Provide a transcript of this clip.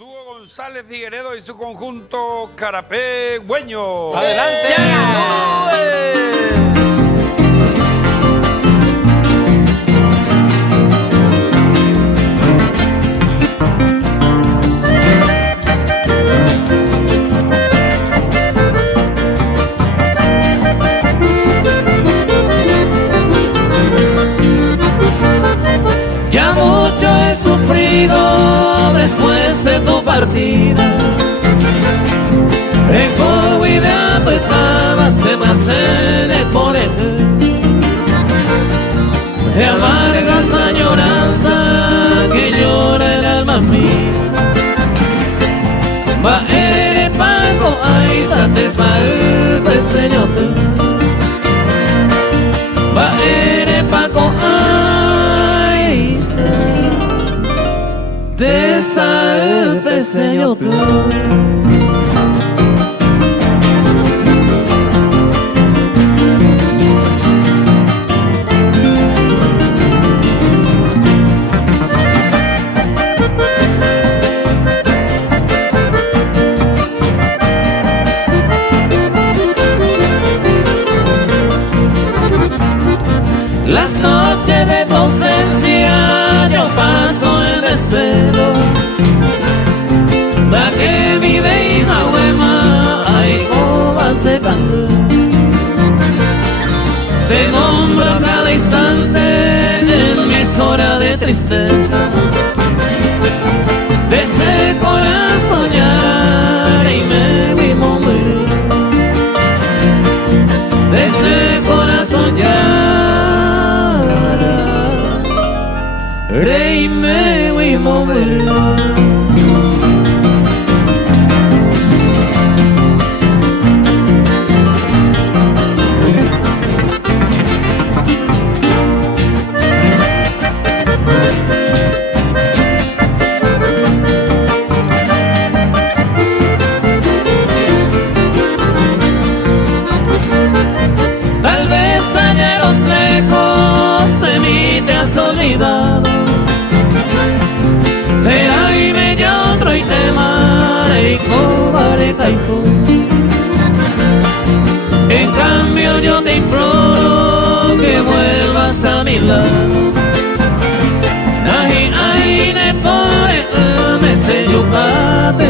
Dúo González Figueredo y su conjunto Carapegüeño. ¡Adelante! Ya mucho he sufrido después de tu partida. En COVID apretaba se me hace de poner de amargas añoranza que llora el alma mía. Va ere pago aiza te salte señor. Va ere pago aiza te salte señor. Las noches de tu ausencia yo paso en desvelo. Da que vive hija huema, ay cómo se canta. Te nombro a cada instante en mis horas de tristeza. De ese corazón ya y me vi morir. De ese corazón ya rey me voy a mover. Tal vez ayeros lejos de mí te has olvidado. Pero ahí me llamo otro y te mare y cobarde caijo. En cambio yo te imploro que vuelvas a mi lado. Ay, ay, ne pone me sello pa te